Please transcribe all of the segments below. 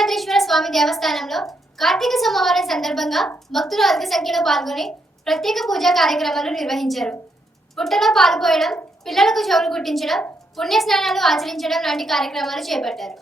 స్వామి దేవస్థానంలో కార్తీక సోమవారం సందర్భంగా భక్తులు అధిక సంఖ్యలో పాల్గొని ప్రత్యేక పూజా కార్యక్రమాలు నిర్వహించారు. పుట్టలో పాల్గొనడం పిల్లలకు చెవులు కుట్టించడం పుణ్య స్నానాలు ఆచరించడం లాంటి కార్యక్రమాలు చేపట్టారు.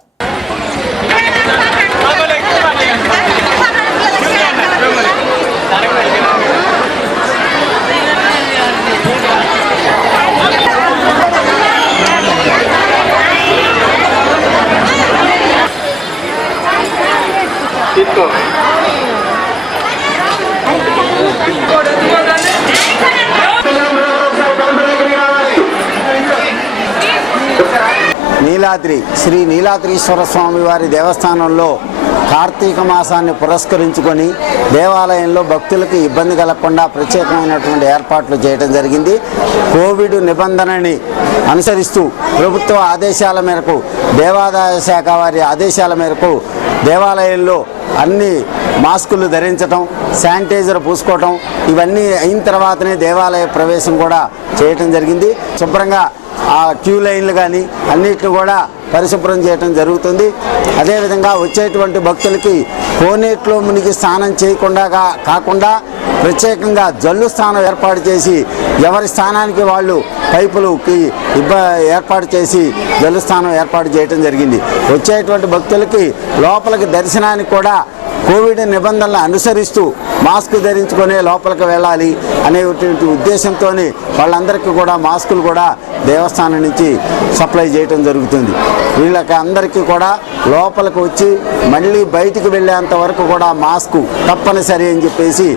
నీలాద్రి శ్రీ నీలాద్రీశ్వర స్వామి వారి దేవస్థానంలో కార్తీక మాసాన్ని పురస్కరించుకొని దేవాలయంలో భక్తులకు ఇబ్బంది కలగకుండా ప్రత్యేకమైనటువంటి ఏర్పాట్లు చేయడం జరిగింది. కోవిడ్ నిబంధనని అనుసరిస్తూ ప్రభుత్వ ఆదేశాల మేరకు దేవాదాయ శాఖ వారి ఆదేశాల మేరకు దేవాలయంలో అన్ని మాస్కులు ధరించటం శానిటైజర్ పూసుకోవటం ఇవన్నీ అయిన తర్వాతనే దేవాలయ ప్రవేశం కూడా చేయటం జరిగింది. శుభ్రంగా ఆ క్యూ లైన్లు కానీ అన్నిటిని కూడా పరిశుభ్రం చేయటం జరుగుతుంది. అదేవిధంగా వచ్చేటువంటి భక్తులకి కోనేట్లో మునిగి స్నానం చేయకుండా కాకుండా ప్రత్యేకంగా జల్లు స్థానం ఏర్పాటు చేసి ఎవరి స్థానానికి వాళ్ళు పైపులుకి ఇబ్బ ఏర్పాటు చేసి జల్లు స్థానం ఏర్పాటు చేయటం జరిగింది. వచ్చేటువంటి భక్తులకి లోపలికి దర్శనానికి కూడా కోవిడ్ నిబంధనలు అనుసరిస్తూ మాస్క్ ధరించుకొని లోపలికి వెళ్ళాలి అనేటువంటి ఉద్దేశంతో వాళ్ళందరికీ కూడా మాస్కులు కూడా దేవస్థానం నుంచి సప్లై చేయటం జరుగుతుంది. వీళ్ళకి అందరికీ కూడా లోపలికి వచ్చి మళ్ళీ బయటికి వెళ్ళేంత వరకు కూడా మాస్క్ తప్పనిసరి అని చెప్పేసి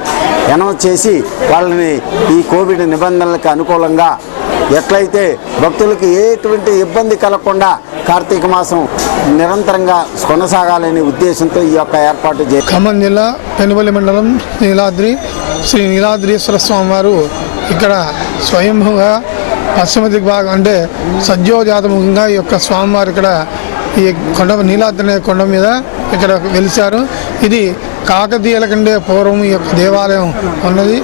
అనౌన్స్ చేసి వాళ్ళని ఈ కోవిడ్ నిబంధనలకు అనుకూలంగా ఎట్లయితే భక్తులకి ఎటువంటి ఇబ్బంది కలగకుండా కార్తీక మాసం నిరంతరంగా కొనసాగాలనే ఉద్దేశంతో ఈ యొక్క ఏర్పాటు చే ఖమ్మం జిల్లా పెనుబలి మండలం నీలాద్రి శ్రీ నీలాద్రీశ్వర స్వామి వారు ఇక్కడ స్వయంభూగా పశ్చిమ దిగ్భాగం అంటే సద్యోజాతముఖంగా ఈ యొక్క స్వామివారు ఇక్కడ ఈ కొండ నీలాద్రి కొండ మీద ఇక్కడ వెలిశారు. ఇది కాకతీయుల కంటే పూర్వం ఈ యొక్క దేవాలయం ఉన్నది.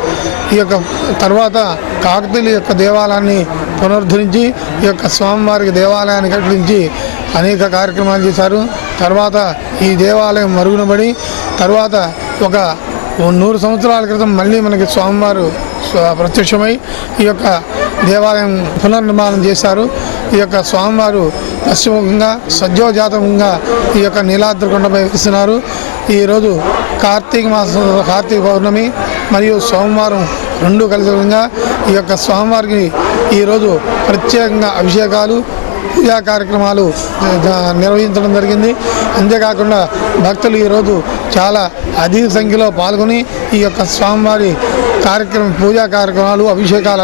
ఈ యొక్క తర్వాత కాకతీయుల యొక్క దేవాలయాన్ని పునరుద్ధరించి ఈ యొక్క స్వామివారికి దేవాలయాన్ని కట్టించి అనేక కార్యక్రమాలు చేశారు. తర్వాత ఈ దేవాలయం మరుగునబడి తర్వాత ఒక నూరు సంవత్సరాల క్రితం మళ్ళీ మనకి స్వామివారు ప్రత్యక్షమై ఈ యొక్క దేవాలయం పునర్నిర్మాణం చేశారు. ఈ యొక్క స్వామివారు పశ్చిమముఖంగా సజ్జోజాతముఖంగా ఈ యొక్క నీలాద్రికొండపై వేస్తున్నారు. ఈరోజు కార్తీక మాసం కార్తీక పౌర్ణమి మరియు సోమవారం రెండు కలిసి విధంగా ఈ యొక్క స్వామివారికి ఈరోజు ప్రత్యేకంగా అభిషేకాలు పూజా కార్యక్రమాలు నిర్వహించడం జరిగింది. అంతేకాకుండా భక్తులు ఈరోజు చాలా అధిక సంఖ్యలో పాల్గొని ఈ యొక్క స్వామివారి కార్యక్రమం పూజా కార్యక్రమాలు అభిషేకాలు